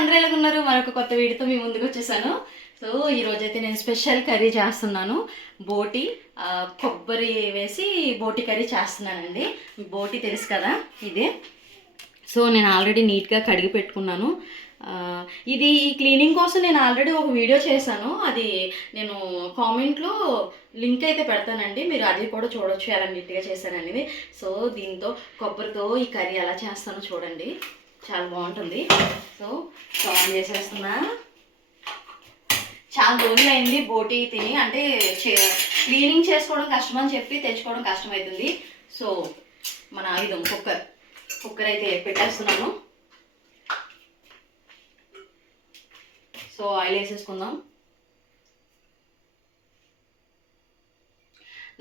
అందరూ ఎలా ఉన్నారు? మరొక కొత్త వీడియోతో మీ ముందుకు వచ్చేసాను. సో ఈరోజైతే నేను స్పెషల్ కర్రీ చేస్తున్నాను. బోటి కొబ్బరి వేసి బోటి కర్రీ చేస్తున్నానండి. బోటి తెలుసు కదా, ఇదే. సో నేను ఆల్రెడీ నీట్గా కడిగి పెట్టుకున్నాను. ఇది ఈ క్లీనింగ్ కోసం నేను ఆల్రెడీ ఒక వీడియో చేశాను. అది నేను కామెంట్లో లింక్ అయితే పెడతానండి, మీరు అది కూడా చూడొచ్చు ఎలా నీట్గా చేశాననేది. సో దీంతో కొబ్బరితో ఈ కర్రీ ఎలా చేస్తానో చూడండి, చాలా బాగుంటుంది. సో ఆన్ చేసేస్తున్నా. చాలా రోజులు అయింది బోటి తిని, అంటే క్లీనింగ్ చేసుకోవడం కష్టం అని చెప్పి తెచ్చుకోవడం కష్టమవుతుంది. సో మన ఆయుధం కుక్కర్ అయితే పెట్టేస్తున్నాను. సో ఆయిల్ వేసేసుకుందాం.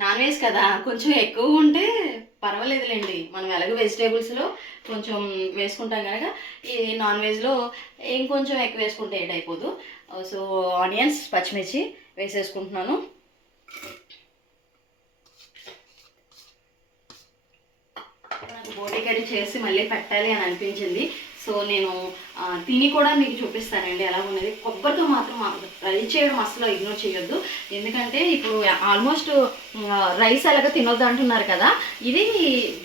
నాన్ వెజ్ కదా, కొంచెం ఎక్కువ ఉంటే పర్వాలేదులేండి. మనం ఎలాగో వెజిటేబుల్స్లో కొంచెం వేసుకుంటాం కనుక ఈ నాన్ వెజ్లో ఇంకొంచెం ఎక్కువ వేసుకుంటే ఏటైపోదు. సో ఆనియన్స్, పచ్చిమిర్చి వేసేసుకుంటున్నాను. నాకు బోటి కర్రీ చేసి మళ్ళీ పెట్టాలి అని అనిపించింది. సో నేను తిని కూడా మీకు చూపిస్తానండి ఎలా ఉన్నది. కొబ్బరితో మాత్రం ఫ్రై చేయడం అసలు ఇగ్నోర్ చేయొద్దు, ఎందుకంటే ఇప్పుడు ఆల్మోస్ట్ రైస్ అలాగా తినొద్దు అంటున్నారు కదా. ఇది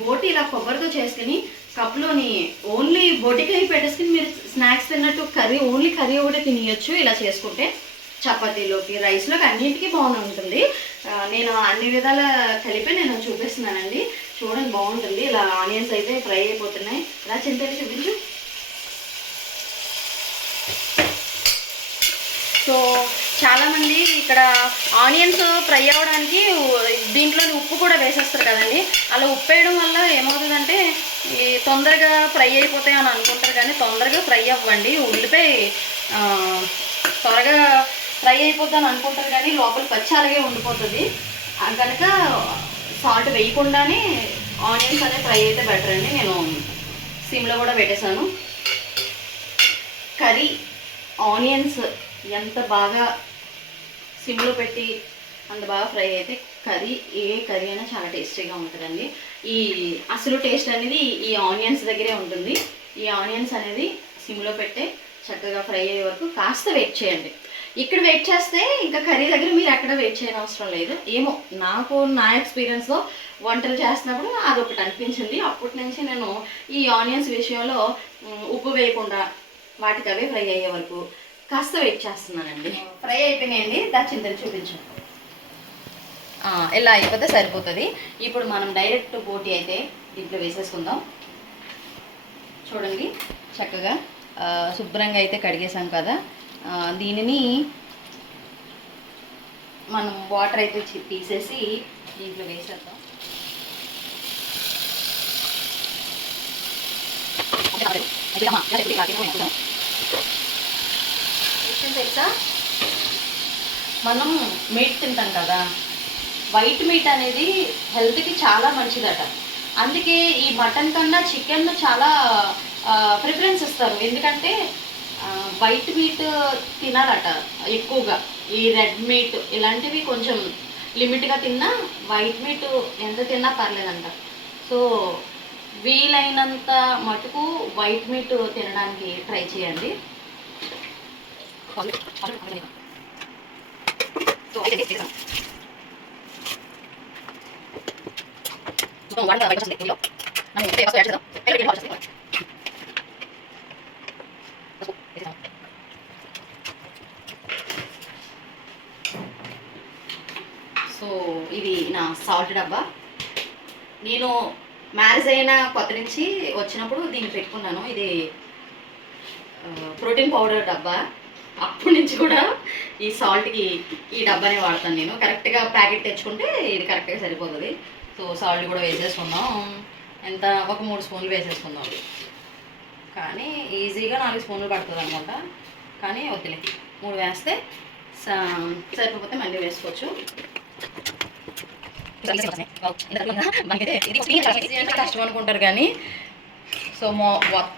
బోటి ఇలా కొబ్బరితో చేసుకుని కప్లోని ఓన్లీ బోటి కర్రీ పెట్టేసుకుని మీరు స్నాక్స్ తిన్నట్టు కర్రీ ఓన్లీ కర్రీ ఒకటే తినేయచ్చు. ఇలా చేసుకుంటే చపాతీలోకి, రైస్లోకి అన్నింటికీ బాగానే ఉంటుంది. నేను అన్ని విధాల కలిపి నేను చూపిస్తున్నానండి. చూడండి, బాగుంటుంది. ఇలా ఆనియన్స్ అయితే ఫ్రై అయిపోతున్నాయి. ఇలా చింతలు చూపించు. సో చాలామంది ఇక్కడ ఆనియన్స్ ఫ్రై అవ్వడానికి దీంట్లోని ఉప్పు కూడా వేసేస్తారు కదండి. అలా ఉప్పు వేయడం వల్ల ఏమవుతుందంటే ఈ తొందరగా ఫ్రై అయిపోతాయి అని అనుకుంటారు, కానీ తొందరగా ఫ్రై అవ్వండి. ఉల్లిపాయ త్వరగా ఫ్రై అయిపోతాను అనుకుంటారు, కానీ లోపల పచ్చి అలాగే ఉండిపోతుంది. కనుక సాల్ట్ వేయకుండానే ఆనియన్స్ అనేది ఫ్రై అయితే బెటర్ అండి. నేను సిమ్లో కూడా పెట్టేశాను. కర్రీ ఆనియన్స్ ఎంత బాగా సిమ్లో పెట్టి అంత బాగా ఫ్రై అయితే ఏ కర్రీ అయినా చాలా టేస్టీగా ఉంటుందండి. ఈ అసలు టేస్ట్ అనేది ఈ ఆనియన్స్ దగ్గరే ఉంటుంది. ఈ ఆనియన్స్ అనేది సిమ్లో పెట్టే చక్కగా ఫ్రై అయ్యే వరకు కాస్త వెయిట్ చేయండి. ఇక్కడ వెయిట్ చేస్తే ఇంకా కర్రీ దగ్గర మీరు ఎక్కడ వెయిట్ చేయని అవసరం లేదు. ఏమో నాకు నా ఎక్స్పీరియన్స్లో వంటలు చేస్తున్నప్పుడు అదొకటి అనిపించింది. అప్పటి నుంచి నేను ఈ ఆనియన్స్ విషయంలో ఉప్పు వేయకుండా వాటికి అవే ఫ్రై అయ్యే వరకు కాస్త వెయిట్ చేస్తున్నానండి. ఫ్రై అయిపోయినాయండి. చింతలు చూపించు. ఇలా అయిపోతే సరిపోతుంది. ఇప్పుడు మనం డైరెక్ట్ బోటి అయితే దీంట్లో వేసేసుకుందాం. చూడండి, చక్కగా శుభ్రంగా అయితే కడిగేసాం కదా. దీనిని మనం వాటర్ అయితే తీసేసి దీంట్లో వేసేద్దాం. తెలుసా, మనం మీట్ తింటాం కదా, వైట్ మీట్ అనేది హెల్త్కి చాలా మంచిదట. అందుకే ఈ మటన్ కన్నా చికెన్ చాలా ప్రిఫరెన్స్ ఇస్తారు. ఎందుకంటే వైట్ మీట్ తినాలట ఎక్కువగా. ఈ రెడ్ మీట్ ఇలాంటివి కొంచెం లిమిట్గా తిన్నా, వైట్ మీట్ ఎంత తిన్నా పర్లేదంట. సో వీలైనంత మటుకు వైట్ మీట్ తినడానికి ట్రై చేయండి. సో ఇది నా సాల్ట్ డబ్బా. నేను మ్యారేజ్ అయిన కొత్త నుంచి వచ్చినప్పుడు దీన్ని పెట్టుకున్నాను. ఇది ప్రోటీన్ పౌడర్ డబ్బా. అప్పటి నుంచి కూడా ఈ సాల్ట్కి ఈ డబ్బానే వాడతాను నేను. కరెక్ట్గా ప్యాకెట్ తెచ్చుకుంటే ఇది కరెక్ట్గా సరిపోతుంది. సో సాల్ట్ కూడా వేసేసుకుందాం. ఎంత ఒక 3 స్పూన్లు వేసేసుకుందాం. కానీ ఈజీగా 4 స్పూన్లు పడుతుంది అనమాట. కానీ వద్దులే, 3 వేస్తే సరిపోతే మళ్ళీ వేసుకోవచ్చు. కష్టం అనుకుంటారు కానీ సో సో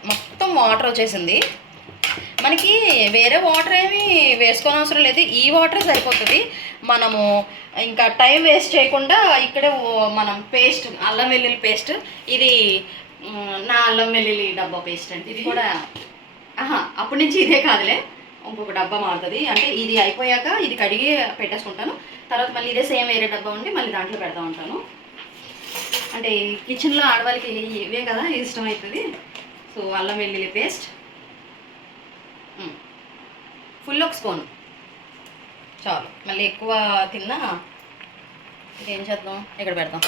మొత్తం వాటర్ వచ్చేసింది. మనకి వేరే వాటర్ ఏమీ వేసుకోని అవసరం లేదు, ఈ వాటరే సరిపోతుంది. మనము ఇంకా టైం వేస్ట్ చేయకుండా ఇక్కడే మనం పేస్ట్, అల్లం వెల్లుల్లి పేస్ట్, ఇది నా అల్లం వెల్లుల్లి డబ్బా పేస్ట్ అండి. ఇది కూడా అప్పటి నుంచి ఇదే కాదులే, ఇంకొక డబ్బా మారుతుంది. అంటే ఇది అయిపోయాక ఇది కడిగి పెట్టేసుకుంటాను, తర్వాత మళ్ళీ ఇదే సేమ్ వేరే డబ్బా ఉండి మళ్ళీ దాంట్లో పెడతా ఉంటాను. అంటే కిచెన్లో ఆడవాళ్ళకి ఇవే కదా ఇష్టమవుతుంది. సో అల్లం వెల్లుల్లి పేస్ట్ ఫుల్ ఒక స్పూన్ చాలు. మళ్ళీ ఎక్కువ తిన్నా ఏం చేద్దాం, ఇక్కడ పెడదాం.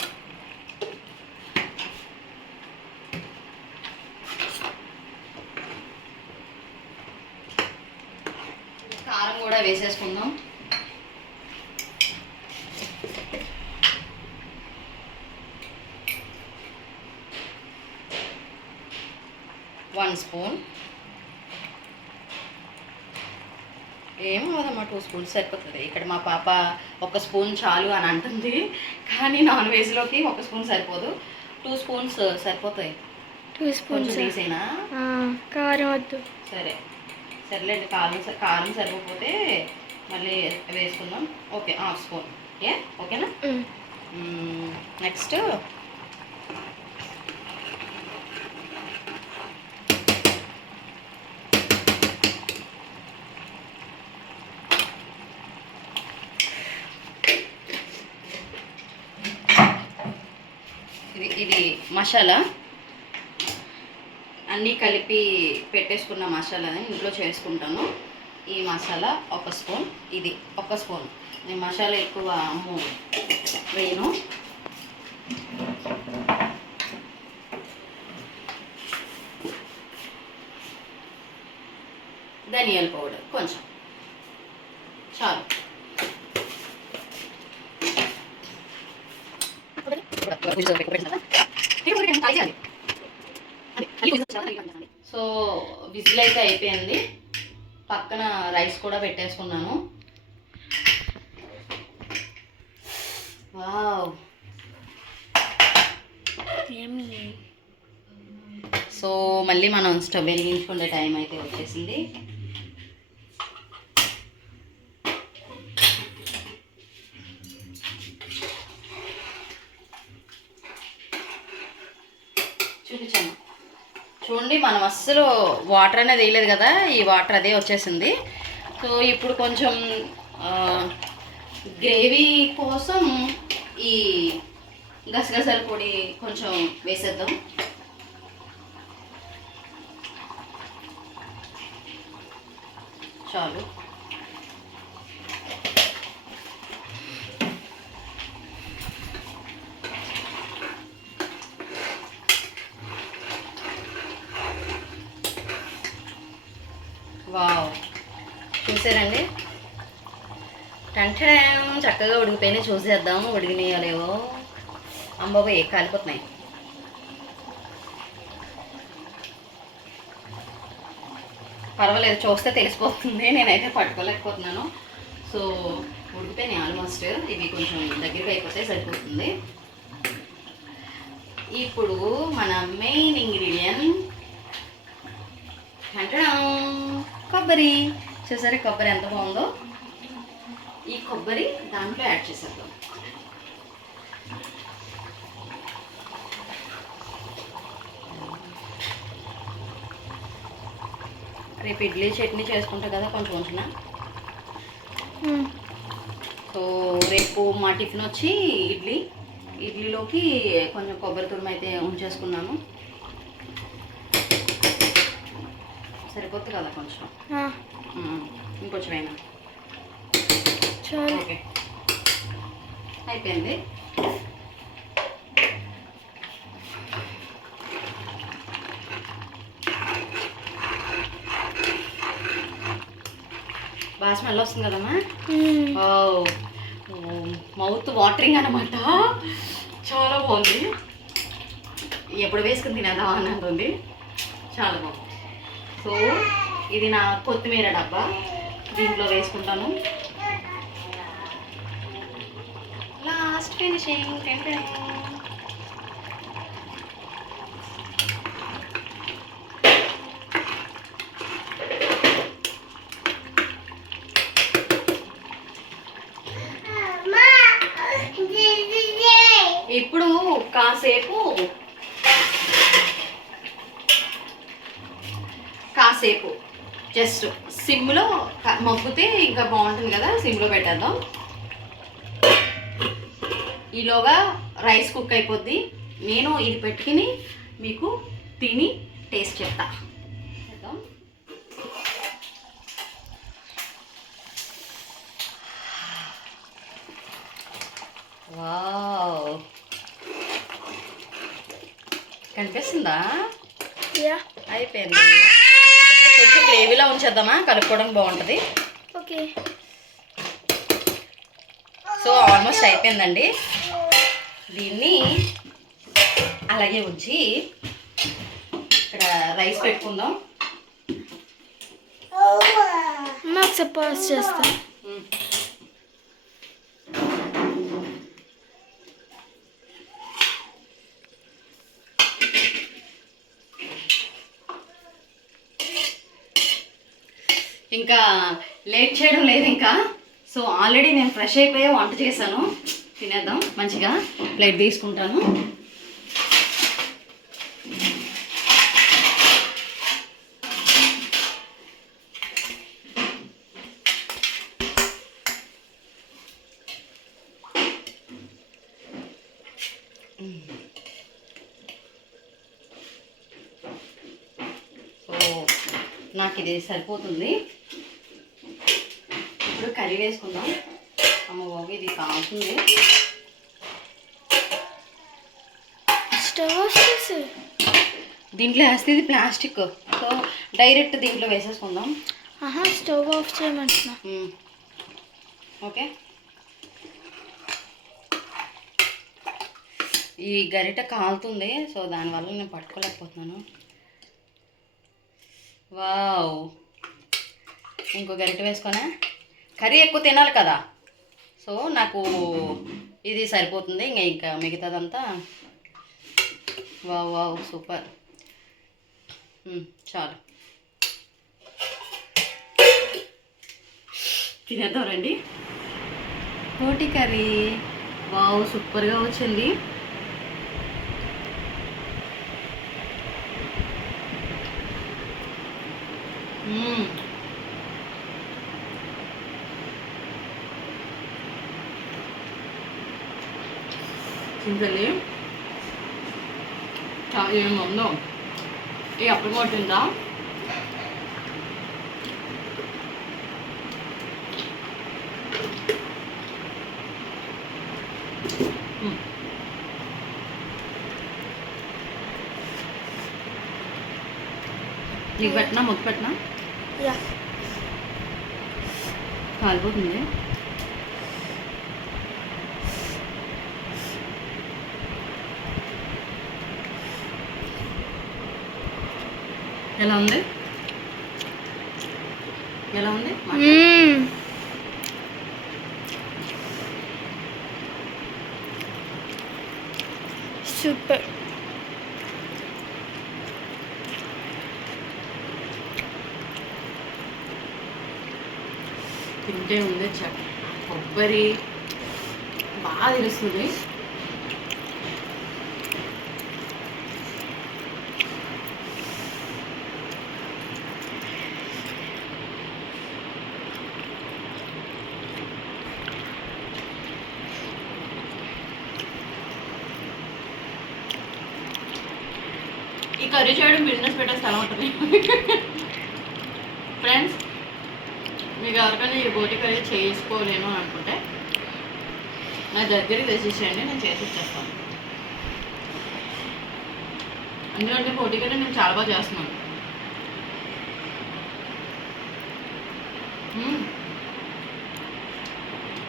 కారం కూడా వేసేసుకుందాం. వన్ స్పూన్, ఏమవుదమ్మా 2 స్పూన్స్ సరిపోతుంది. ఇక్కడ మా పాప 1 స్పూన్ చాలు అని అంటుంది, కానీ నాన్ వెజ్లోకి 1 స్పూన్ సరిపోదు, 2 స్పూన్స్ సరిపోతాయి. 2 స్పూన్స్ తీసేనా? కారం వద్దు. సరేలేండి, కారం సరిపోతే మళ్ళీ వేసుకుందాం. Okay, 1/2 spoon. ఓకేనా? నెక్స్ట్ ఇది మసాలా, అన్నీ కలిపి పెట్టేసుకున్న మసాలాని ఇంట్లో చేసుకుంటాను. ఈ మసాలా 1 స్పూన్, ఇది 1 స్పూన్. నేను మసాలా ఎక్కువ వేయను. ధనియాల పౌడర్ కొంచెం చాలు. సో విజిల్ అయితే అయిపోయింది, పక్కన రైస్ కూడా పెట్టేసుకున్నాను. వావ్, సో మళ్ళీ మనం స్టవ్ వెలిగించుకునే టైం అయితే వచ్చేసింది. చూపించాను చూడండి, మనం అస్సలు వాటర్ అనేది వేయలేదు కదా, ఈ వాటర్ అదే వచ్చేసింది. సో ఇప్పుడు కొంచెం గ్రేవీ కోసం ఈ గసగసాల పొడి కొంచెం వేసేద్దాం. చాలు. వావ్, చూసారండి, టంటడం చక్కగా ఉడికిపోయినాయి. చూసేద్దాము ఉడికినాయలేవో. అంబాబోయ్ కాలిపోతున్నాయి. పర్వాలేదు, చూస్తే తెలిసిపోతుంది, నేనైతే పట్టుకోలేకపోతున్నాను. So ఉడికిపోయినాయి almost. ఇవి కొంచెం దగ్గరికి అయిపోతే సరిపోతుంది. ఇప్పుడు మన మెయిన్ ఇంగ్రీడియంట్ కొబ్బరి. చూసారా కొబ్బరి ఎంత బాగుందో? ఈ కొబ్బరి దాంట్లో యాడ్ చేసేద్దాం. రేపు ఇడ్లీ చట్నీ చేసుకుంటా కదా కొంచెం కొంచెం. సో రేపు మా టిఫిన్ వచ్చి ఇడ్లీలోకి కొంచెం కొబ్బరి తురుము అయితే ఉంచేసుకున్నాను. సరిపోతుంది కదా కొంచెం, ఇంకొంచెం అయినా. ఓకే, అయిపోయింది. బాగా స్మెల్ వస్తుంది కదమ్మా. మౌత్ వాటరింగ్ అనమాట, చాలా బాగుంది. ఎప్పుడు వేసుకుని తినేదా అని అంటుంది, చాలా బాగుంది. సో ఇది నా కొత్తిమీర డబ్బా, దీంట్లో వేసుకుంటాను. Last finishing. కాసేపు జస్ట్ సిమ్లో మగ్గితే ఇంకా బాగుంటుంది కదా, సిమ్లో పెట్టేద్దాం. ఈలోగా రైస్ కుక్ అయిపోద్ది. నేను ఇది పెట్టుకుని మీకు తిని టేస్ట్ చెప్తా. వావ్, కనిపిస్తుందా? అయిపోయింది. కొంచెం గ్రేవీలా ఉంచేద్దామా, కలుపుకోవడానికి బాగుంటుంది. ఓకే, సో ఆల్మోస్ట్ అయిపోయిందండి. దీన్ని అలాగే ఉంచి ఇక్కడ రైస్ పెట్టుకుందాం. నాకు సపోజ్ చేస్తా. ఇంకా లేట్ చేయడం లేదు ఇంకా. సో ఆల్రెడీ నేను ఫ్రెష్ అయిపోయే వంట చేశాను. తినేద్దాం మంచిగా. ప్లేట్ తీసుకుంటాను. సో నాకు ఇది సరిపోతుంది. ఇప్పుడు కర్రీ వేసుకుందాం. అమ్మ బాబు, ఇది కావుతుంది. స్టవ్ ఆఫ్ చేసి దీంట్లో వేస్తే ఇది ప్లాస్టిక్, సో డైరెక్ట్ దీంట్లో వేసేసుకుందాం. Stove off చేయమంటున్నా. ఓకే, ఈ గరిట కాలుతుంది, సో దానివల్ల నేను పట్టుకోలేకపోతున్నాను. వావ్, ఇంకో గరిట వేసుకొనే. కర్రీ ఎక్కువ తినాలి కదా, సో నాకు ఇది సరిపోతుంది. ఇంకా మిగతాదంతా వావ్ వావ్ సూపర్. చాలు, తినేద్దాం రండి. రోటి కర్రీ వావ్ సూపర్గా వచ్చింది. సింపుల్లీ చాలా ఏముందో ఈ అప్పుడు కొట్టిందా. నీకు పెట్టినా, ముద్దు పెట్టినా కాలిపోతుంది. ఎలా ఉంది? ఎలా ఉంది? సూపర్. తింటే ఉంది కొబ్బరి బాగా తెలుస్తుంది. ఈ కర్రీ చేయడం బిజినెస్ పెట్టే స్థలం ఉంటుంది ఫ్రెండ్స్. మీకు ఎవరికైనా ఈ బోటి కర్రీ చేసుకోలేను అని అనుకుంటే నా దగ్గరికి తెచ్చేసేయండి, నేను చేసి ఇచ్చేస్తాను. ఎందుకంటే బోటి కర్రీ నేను చాలా బాగా చేస్తున్నాను.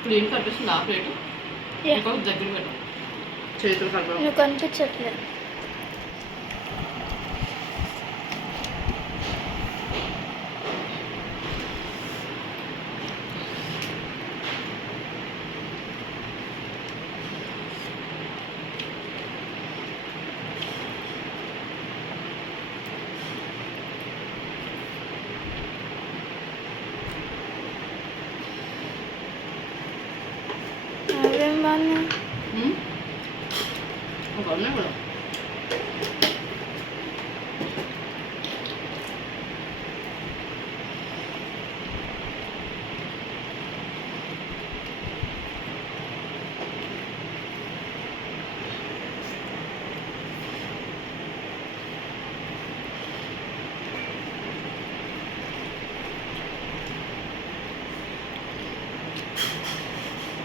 క్లీన్ కనిపిస్తుంది ఆ ప్లేటు, ఇంకొక దగ్గర పెట్టు, చేతులు కలపడం కనిపించట్లేదు. ఒక బాగున్నాయి కూడా.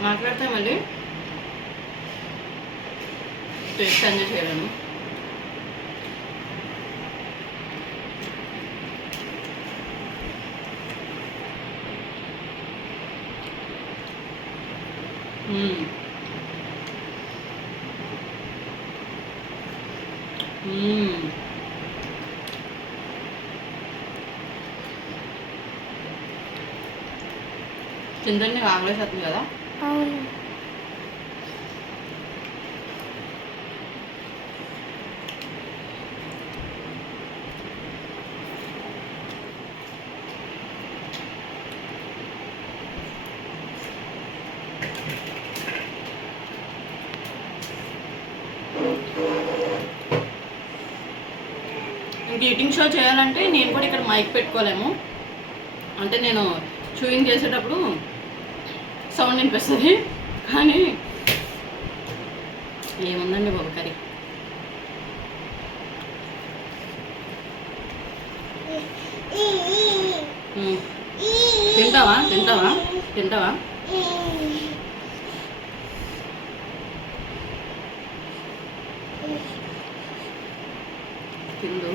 మాట్లాడితే మళ్ళీ టేస్ట్ ఎంజాయ్ చేయలేము. తిందండి ఆగలేసేస్తుంది కదా. అవును. ఇంక ఈటింగ్ షో చేయాలంటే నేను కూడా ఇక్కడ మైక్ పెట్టుకోలేము. అంటే నేను చూయింగ్ చేసేటప్పుడు సౌండ్ వినిపిస్తుంది. కానీ ఏముందండి బాబు కర్రీ. తింటావా తింటావా తింటావా? తిందు.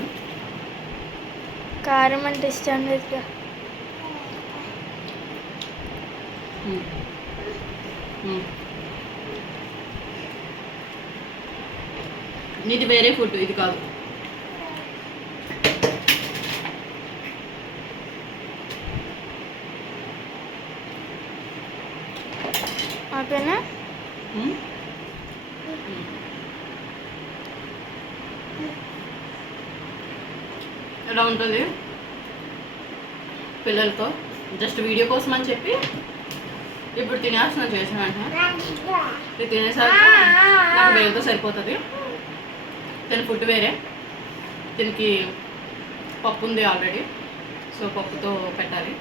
కారం అంటే ఇష్టం లేదుగా. ఇది వేరే ఫుడ్, ఇది కాదు. ఓకేనా? ఎలా ఉంటుంది పిల్లలతో జస్ట్ వీడియో కోసం అని చెప్పి ఇప్పుడు తినేస్తున్నా చేసిన వెంటనే. ఇది తినేసరికి నాకు వేరేతో సరిపోతుంది. తిన ఫుడ్ వేరే, దీనికి పప్పు ఉంది ఆల్రెడీ, సో పప్పుతో పెట్టాలి.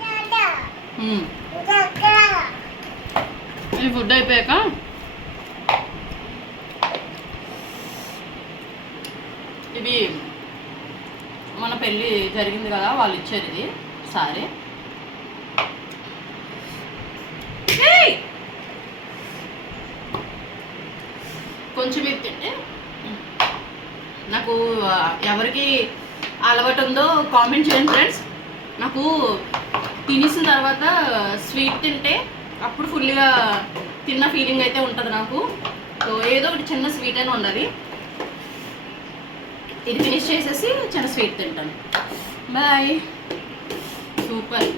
ఈ ఫుడ్ అయిపోయాక ఇవి మన పెళ్ళి జరిగింది కదా, వాళ్ళు ఇచ్చారు ఇది సారీ. కొంచెం ఇది తింటే నాకు ఎవరికి అలవాటు ఉందో కామెంట్ చేయండి ఫ్రెండ్స్. నాకు తినేసిన తర్వాత స్వీట్ తింటే అప్పుడు ఫుల్గా తిన్న ఫీలింగ్ అయితే ఉంటుంది నాకు. సో ఏదో ఒకటి చిన్న స్వీట్ అయినా ఉండాలి. ఇది ఫినిష్ చేసేసి చిన్న స్వీట్ తింటాను. బాయ్. సూపర్.